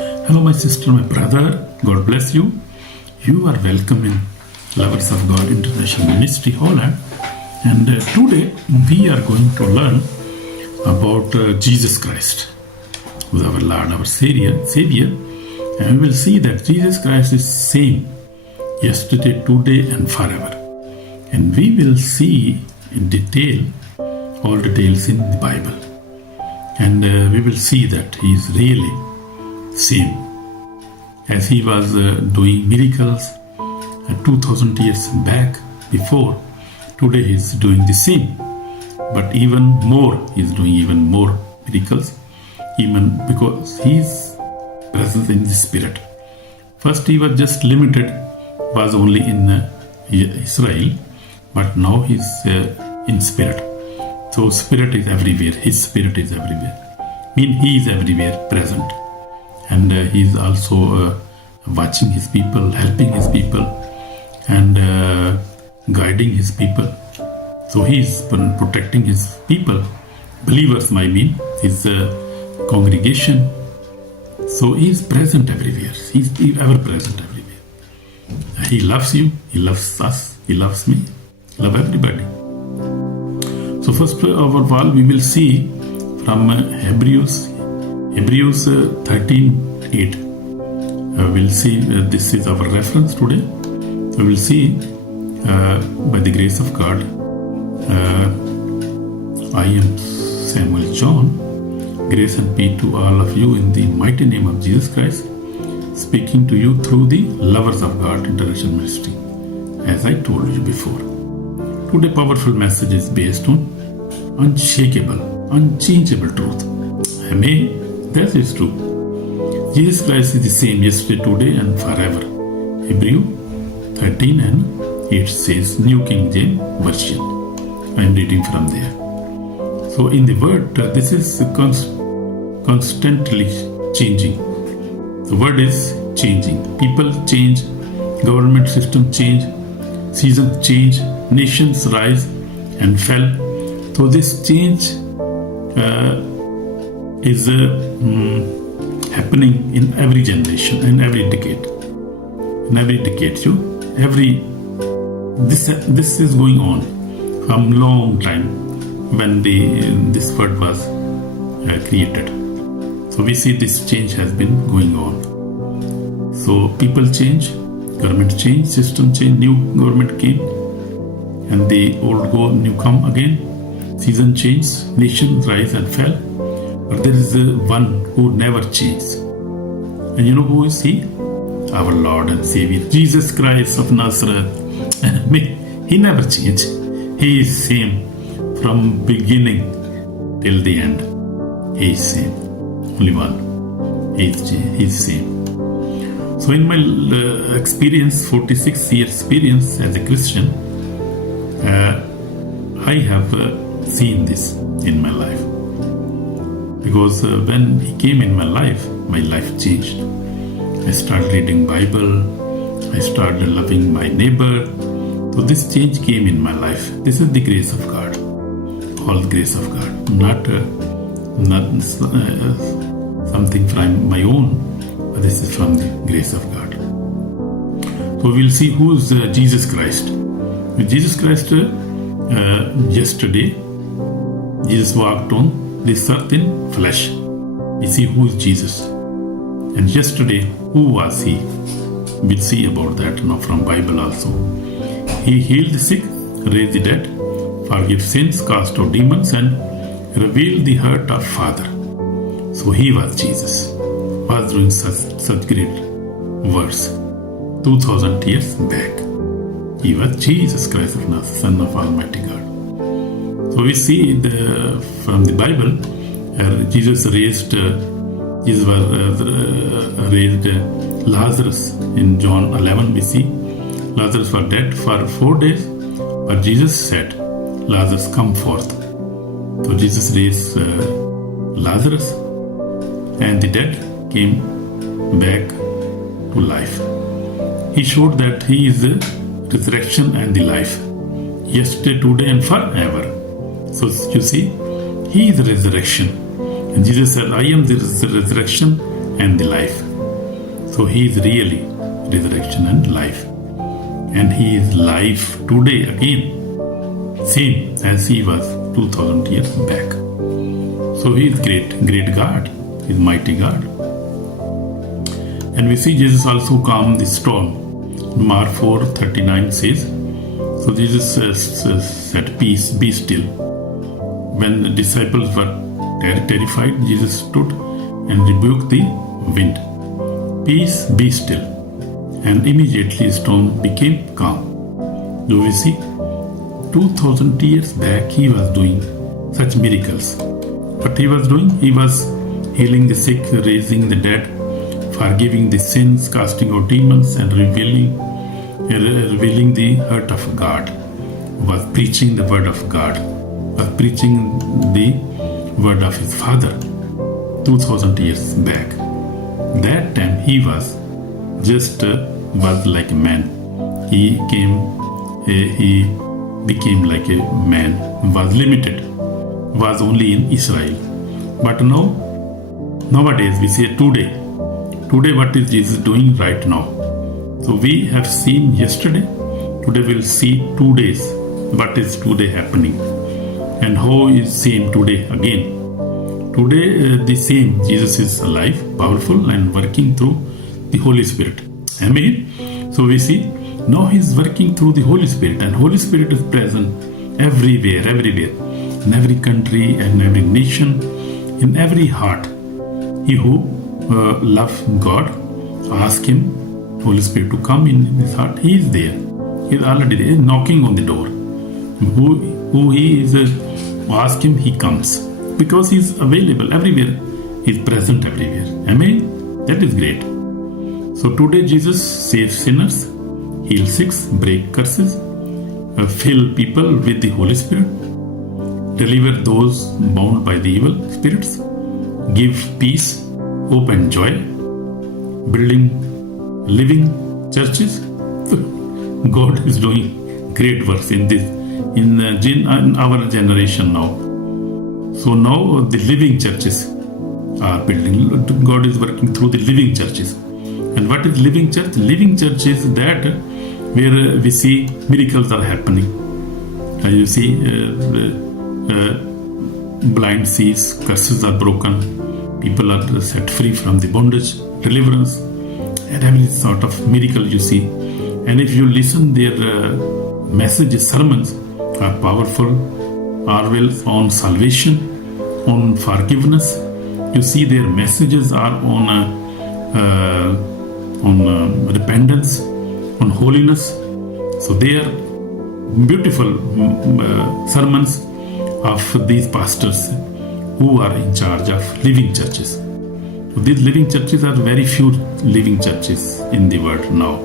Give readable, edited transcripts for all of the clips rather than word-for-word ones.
Hello, my sister, my brother. God bless you. You are welcome in Lovers of God International Ministry, Holland. And today we are going to learn about Jesus Christ, who is our Lord, our Savior. And we will see that Jesus Christ is same yesterday, today, and forever. And we will see in detail all details in the Bible. And we will see that he is really same. As he was doing miracles 2000 years back before, today he is doing the same. But even more, he is doing even more miracles, even because he is present in the Spirit. First he was just limited, was only in Israel, but now he is in Spirit. So Spirit is everywhere, his Spirit is everywhere. He is everywhere present. And he is also watching his people, helping his people, and guiding his people. So he is protecting his people, believers, his congregation. So he is present everywhere. He is ever present everywhere. He loves you, he loves us, he loves me, he loves everybody. So first of all, we will see from Hebrews 13:8. We'll see this is our reference today. So we'll see by the grace of God. I am Samuel John. Grace and peace to all of you in the mighty name of Jesus Christ, speaking to you through the Lovers of God International Ministry, as I told you before. Today powerful message is based on unshakable, unchangeable truth. Amen. That is true. Jesus Christ is the same yesterday, today, and forever. Hebrews 13:8 says, New King James Version. I am reading from there. So in the word, this is constantly changing. The word is changing. People change, government system change, seasons change, nations rise and fell. So this change is happening in every generation, in every decade. In every decade, this is going on from long time when this word was created. So we see this change has been going on. So people change, government change, system change, new government came, and the old go, new come again. Season change, nations rise and fell. But there is one who never changes. And you know who is he? Our Lord and Savior, Jesus Christ of Nazareth. He never changed. He is same from beginning till the end. He is same. Only one. He is same. So in my experience, 46 year experience as a Christian, I have seen this in my life. Because when he came in my life changed. I started reading Bible. I started loving my neighbor. So this change came in my life. This is the grace of God. All the grace of God. Not something from my own, but this is from the grace of God. So we'll see who is Jesus Christ. With Jesus Christ, yesterday, Jesus walked on this earth in flesh. We see who is Jesus. And yesterday, who was he? We'll see about that now from Bible also. He healed the sick, raised the dead, forgave sins, cast out demons, and revealed the heart of Father. So he was Jesus, was doing such great works 2000 years back. He was Jesus Christ of Nazareth, Son of Almighty God. So we see from the Bible, Jesus raised Lazarus. In John 11 we see Lazarus was dead for 4 days, but Jesus said, Lazarus, come forth. So Jesus raised Lazarus, and the dead came back to life. He showed that he is the resurrection and the life, yesterday, today, and forever. So you see, he is the resurrection. And Jesus said, I am the resurrection and the life. So He is really resurrection and life. And He is life today again, same as He was 2000 years back. So He is great God, He is mighty God. And we see Jesus also calmed the storm. Mark 4:39 says, so Jesus said, peace, be still. When the disciples were terrified, Jesus stood and rebuked the wind. Peace, be still. And immediately the storm became calm. Do we see? 2000 years back He was doing such miracles. What He was doing? He was healing the sick, raising the dead, forgiving the sins, casting out demons, and revealing the heart of God. Was preaching the word of God. Was preaching the word of His Father 2000 years back. That time He was just was like a man. He became like a man. Was limited. Was only in Israel. But nowadays we say today what is Jesus doing right now? So we have seen yesterday. Today we'll see 2 days. What is today happening? And how is same today again? Today the same. Jesus is alive, powerful, and working through the Holy Spirit. Amen. So we see now He is working through the Holy Spirit, and Holy Spirit is present everywhere, in every country and every nation, in every heart. He who loves God, ask Him, Holy Spirit, to come in his heart. He is there. He is already there, knocking on the door. Who He is, ask Him, He comes. Because He is available everywhere. He is present everywhere. Amen? That is great. So today Jesus saves sinners, heal sick, break curses, fill people with the Holy Spirit, deliver those bound by the evil spirits, give peace, hope and joy, building living churches. God is doing great works in our generation now. So now the living churches are building. God is working through the living churches. And what is living church? Living church is that where we see miracles are happening. You see blind sees, curses are broken, people are set free from the bondage, deliverance, and every sort of miracle you see. And if you listen their messages, sermons are powerful, are well on salvation, on forgiveness. You see their messages are on repentance, on holiness. So they are beautiful sermons of these pastors who are in charge of living churches. So these living churches are very few living churches in the world now.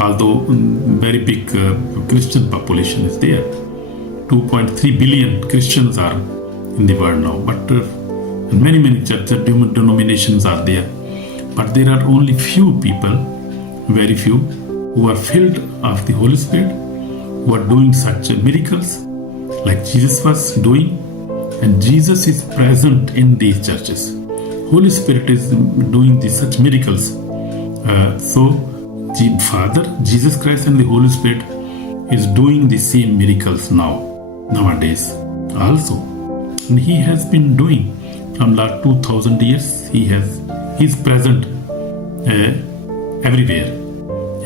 Although very big Christian population is there. 2.3 billion Christians are in the world now. But many churches, denominations are there. But there are only few people, very few, who are filled of the Holy Spirit, who are doing such miracles like Jesus was doing. And Jesus is present in these churches. Holy Spirit is doing such miracles. So the Father, Jesus Christ, and the Holy Spirit is doing the same miracles nowadays also. And He has been doing from last 2000 years. He is present everywhere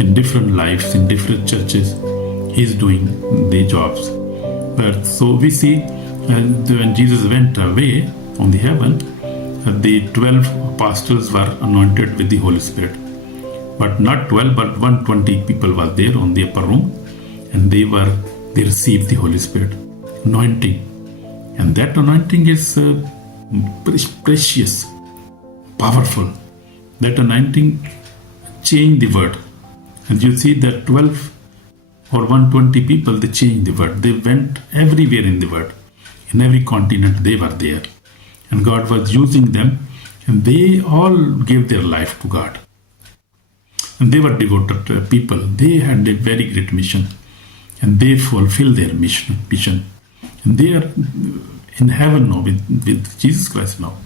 in different lives, in different churches. He is doing the jobs. But so we see when Jesus went away on the heaven, the 12 apostles were anointed with the Holy Spirit. But not 12, but 120 people were there on the upper room, and they received the Holy Spirit anointing. And that anointing is precious, powerful. That anointing changed the world. And you see that 12 or 120 people, they changed the world. They went everywhere in the world. In every continent they were there. And God was using them, and they all gave their life to God. And they were devoted people. They had a very great mission, and they fulfilled their mission. And they are in heaven now with Jesus Christ now.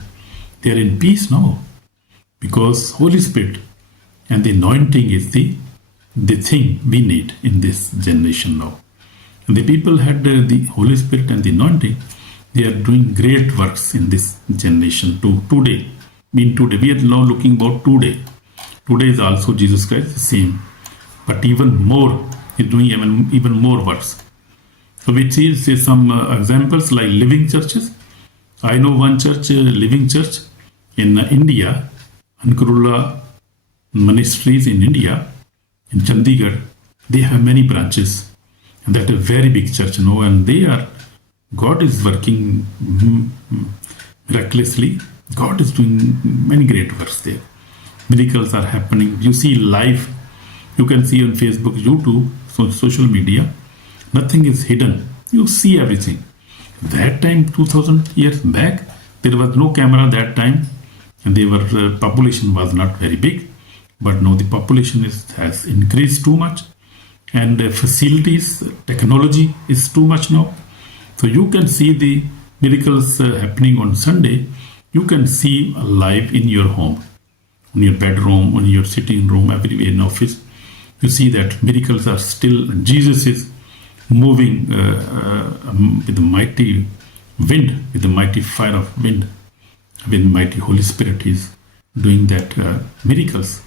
They are in peace now, because Holy Spirit and the anointing is the thing we need in this generation now. And the people had the Holy Spirit and the anointing. They are doing great works in this generation too. Today, we are now looking about today. Today is also Jesus Christ the same, but even more, He's doing even more works. So we see some examples like living churches. I know one church, living church in India, Ankarula Ministries in India, in Chandigarh. They have many branches, and that is a very big church, and God is working miraculously. God is doing many great works there. Miracles are happening. You see live. You can see on Facebook, YouTube, social media. Nothing is hidden. You see everything. That time, 2000 years back, there was no camera that time, and population was not very big. But now the population has increased too much, and facilities, technology is too much now. So you can see the miracles happening on Sunday. You can see live in your home, in your bedroom, in your sitting room, everywhere in office. You see that miracles are still. Jesus is moving with the mighty wind, with the mighty fire of wind, with mighty Holy Spirit. Is doing that miracles.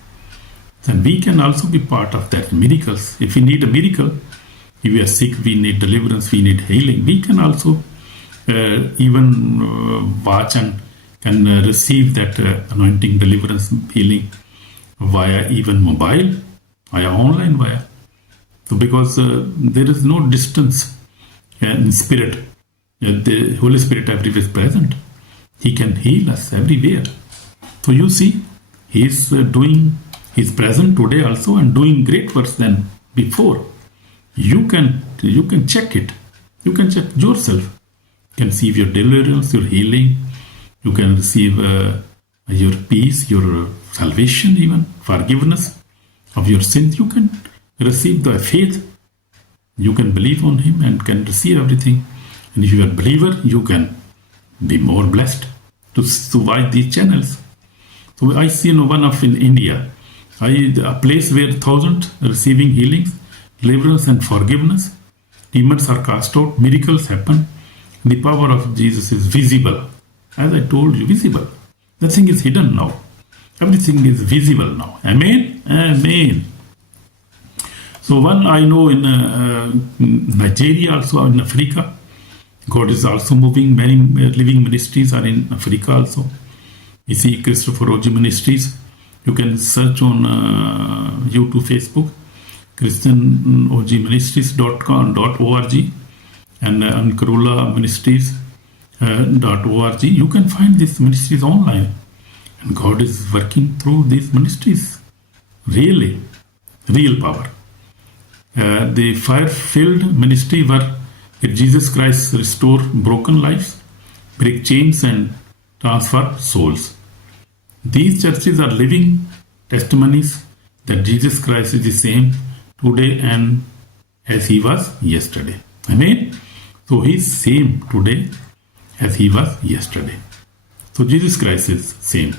And we can also be part of that miracles. If we need a miracle, if we are sick, we need deliverance, we need healing. We can also even watch and can receive that anointing, deliverance, healing via even mobile, via online, via. So because there is no distance in spirit, the Holy Spirit everywhere is present. He can heal us everywhere. So you see, He's present today also and doing great works than before. You can check it. You can check yourself. You can receive your deliverance, your healing. You can receive your peace, your salvation, even forgiveness of your sins. You can receive the faith. You can believe on Him and can receive everything. And if you are a believer, you can be more blessed to watch these channels. So I see one of in India, a place where thousands receiving healings, deliverance and forgiveness. Demons are cast out, miracles happen. The power of Jesus is visible. As I told you, visible. Nothing is hidden now. Everything is visible now. Amen? Amen. So one I know in Nigeria, also in Africa, God is also moving. Many living ministries are in Africa also. You see Christopher Roji Ministries. You can search on YouTube, Facebook, ChristianOGMinistries.org and Ankarula Ministries.org. You can find these ministries online. And God is working through these ministries. Really, real power. The fire-filled ministry where Jesus Christ restore broken lives, break chains and transfer souls. These churches are living testimonies that Jesus Christ is the same today and as He was yesterday. Amen? So He is same today as He was yesterday. So Jesus Christ is same.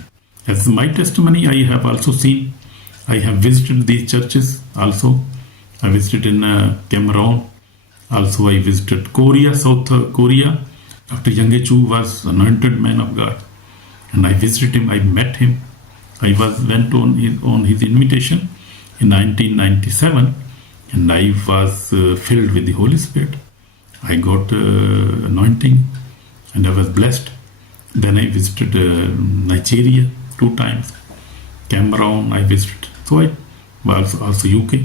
As my testimony, I have also seen, I have visited these churches also. I visited in Cameroon. Also I visited Korea, South Korea. Dr. Yangechu was anointed man of God. And I visited him, I met him. I went on his invitation in 1997, and I was filled with the Holy Spirit. I got anointing, and I was blessed. Then I visited Nigeria 2 times, Cameroon I visited. So I was also UK.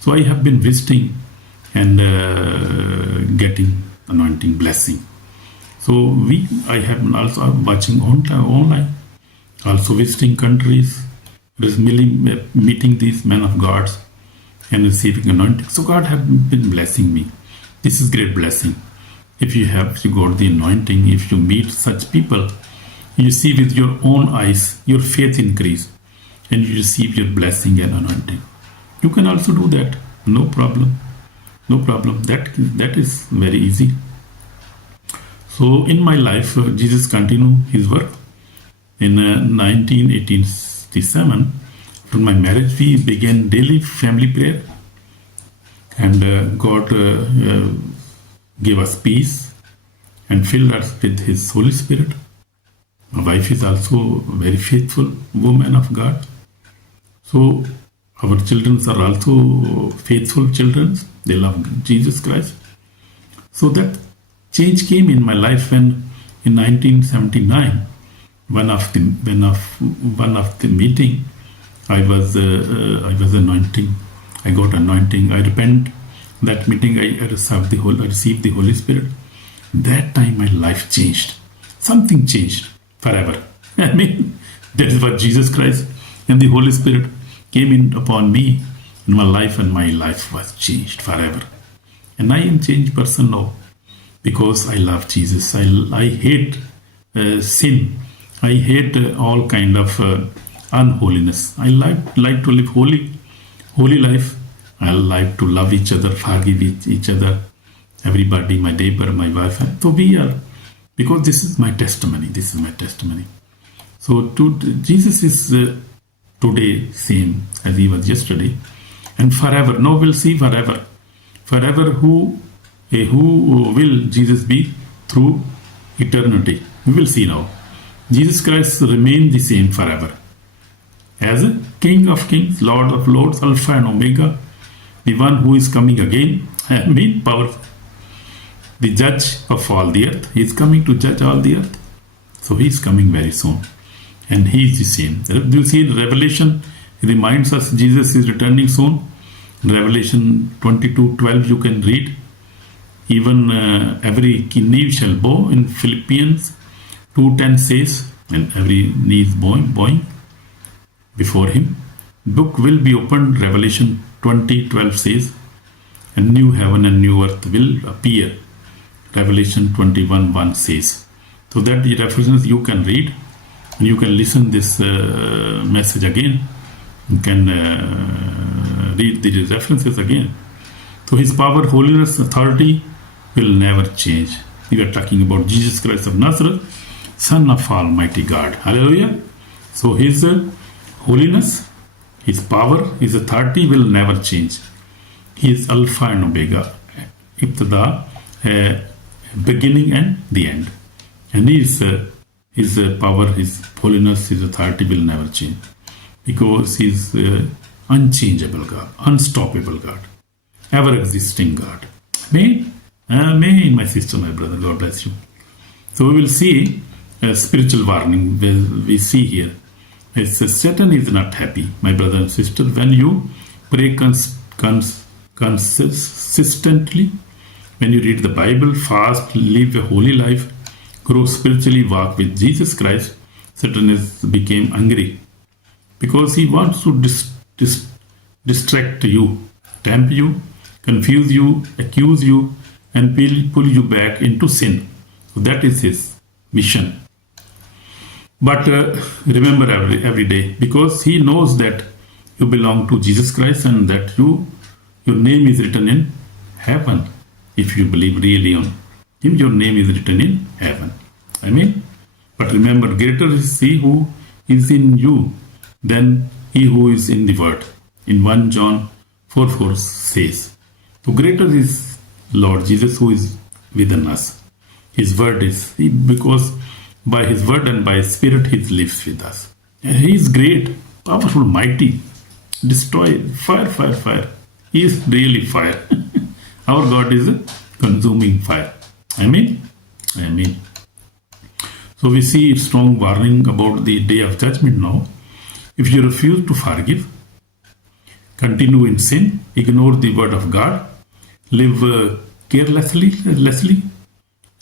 So I have been visiting and getting anointing blessing. So I have been also watching online, also visiting countries, meeting these men of God and receiving anointing. So God has been blessing me. This is great blessing. If you got the anointing, if you meet such people, you see with your own eyes, your faith increase, and you receive your blessing and anointing. You can also do that. No problem. No problem. That is very easy. So in my life, Jesus continued His work. In 1987, after my marriage, we began daily family prayer, and God gave us peace and filled us with His Holy Spirit. My wife is also a very faithful woman of God. So our children are also faithful children. They love Jesus Christ. So that change came in my life when in 1979, one of the meeting, I was anointing. I got anointing. I repent. That meeting, I received the Holy Spirit. That time my life changed. Something changed forever. I mean, that is what Jesus Christ and the Holy Spirit came in upon me in my life, and my life was changed forever. And I am a changed person now because I love Jesus. I hate sin. I hate all kind of unholiness. I like to live holy life. I like to love each other, forgive each other, everybody, my neighbor, my wife. So we are, because this is my testimony. This is my testimony. So Jesus is today same as He was yesterday, and forever. Now we'll see forever. Forever, who will Jesus be through eternity? We will see now. Jesus Christ remains the same forever. As a King of Kings, Lord of Lords, Alpha and Omega, the one who is coming again, and being powerful, the judge of all the earth. He is coming to judge all the earth. So He is coming very soon. And He is the same. You see in Revelation, it reminds us Jesus is returning soon. In Revelation 22:12 you can read. Even every knee shall bow. In Philippians 2:10 says, and every knee is bowing before Him. Book will be opened. Revelation 20:12 says, and new heaven and new earth will appear. Revelation 21:1 says. So that the references you can read, and you can listen this message again. You can read the references again. So His power, holiness, authority will never change. We are talking about Jesus Christ of Nazareth, Son of Almighty God. Hallelujah. So His holiness, His power, His authority will never change. He is Alpha and Omega, Ibtada, beginning and the end. And His power, His holiness, His authority will never change. Because He is unchangeable God, unstoppable God, ever-existing God. Amen? Amen, my sister, my brother. God bless you. So we will see a spiritual warning. We see here. It says, Satan is not happy, my brother and sister. When you pray consistently, when you read the Bible, fast, live a holy life, grow spiritually, walk with Jesus Christ, Satan became angry because he wants to distract you, tempt you, confuse you, accuse you, and pull you back into sin. So that is his mission. But remember every day, because he knows that you belong to Jesus Christ and that your name is written in heaven. If you believe really on Him, your name is written in heaven. Amen. But remember, greater is He who is in you than he who is in the world. In 1 John 4:4 says, so greater is Lord Jesus who is within us. His word is, because by His word and by His Spirit He lives with us. And He is great, powerful, mighty, destroy, fire. He is really fire. Our God is a consuming fire. Amen. Amen. So we see strong warning about the day of judgment now. If you refuse to forgive, continue in sin, ignore the word of God, live carelessly,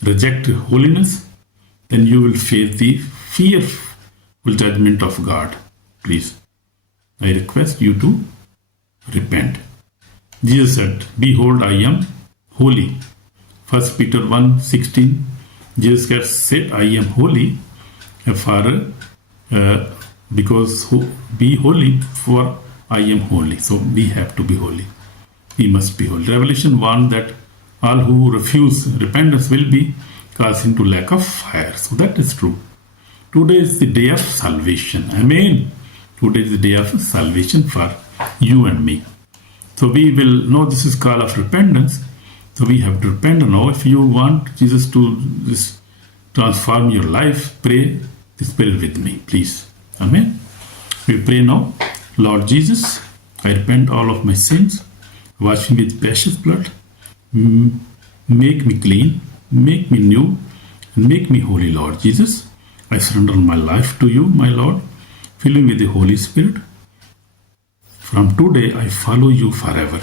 reject holiness, then you will face the fearful judgment of God. Please, I request you to repent. Jesus said, behold, I am holy. 1 Peter 1:16, Jesus said, I am holy, because be holy, for I am holy. So we have to be holy. We must be holy. Revelation 1 that all who refuse repentance will be cast into lake of fire. So that is true. Today is the day of salvation. Amen. Today is the day of salvation for you and me. So we will know this is call of repentance. So we have to repent now. If you want Jesus to transform your life, pray this prayer with me, please. Amen. We pray now. Lord Jesus, I repent all of my sins. Wash me with precious blood. Make me clean. Make me new. And make me holy, Lord Jesus. I surrender my life to you, my Lord. Fill me with the Holy Spirit. From today, I follow you forever.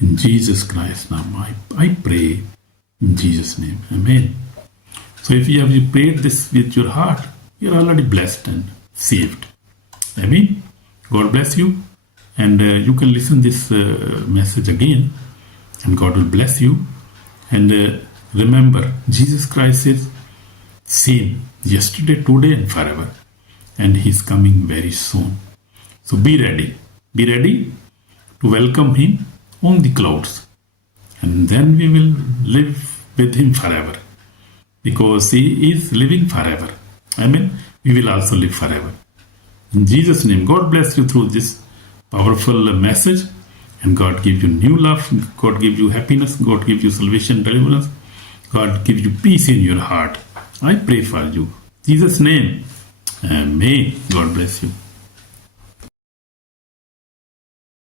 In Jesus Christ's name, I pray. In Jesus' name, amen. So if you have prayed this with your heart, you're already blessed and saved. Amen. God bless you. And you can listen this message again. And God will bless you. And remember, Jesus Christ is same yesterday, today, and forever. And He's coming very soon. So be ready. Be ready to welcome Him on the clouds. And then we will live with Him forever. Because He is living forever. Amen. We will also live forever. In Jesus' name, God bless you through this powerful message. And God give you new love. God give you happiness. God give you salvation, deliverance. God give you peace in your heart. I pray for you. In Jesus' name. Amen. God bless you.